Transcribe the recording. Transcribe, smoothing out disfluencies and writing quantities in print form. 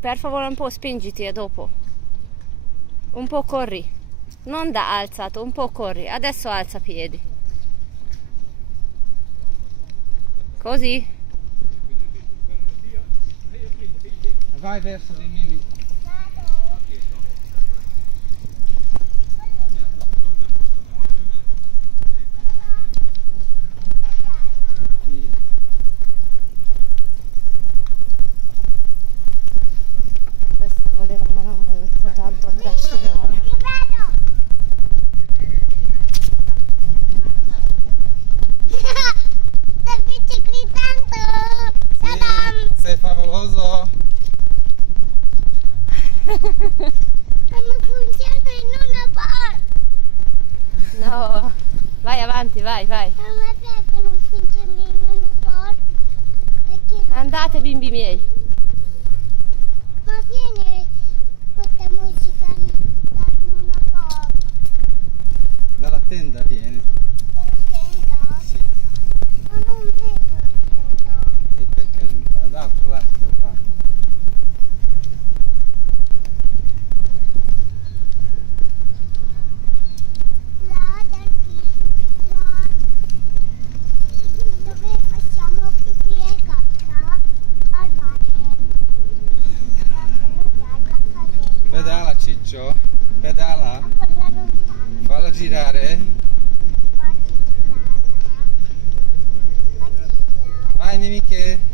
Per favore un po' spingiti e dopo. Un po' corri. Non da alzato, un po' corri. Adesso alza piedi. Così. Vai verso di Mimi. Questo voleva, ma non volevo tanto trascinare. Stai biciclettando! Tadam! Sei favoloso? Non funziona in una parte! No, vai avanti, vai, vai. A me piace non funziona in una parte. Perché Andate bimbi miei. ma viene questa musica da una parte. Dalla tenda viene. Della tenda? Sì. Ma non vedo la tenda. Sì, perché ad altro lato del parco. Là dal là dove facciamo pipì e cacca al mare. Gialla casetta. Pedala Ciccio, pedala, A quella lontana. falla girare. Facci girare. Facci girare. Vai Nemiche.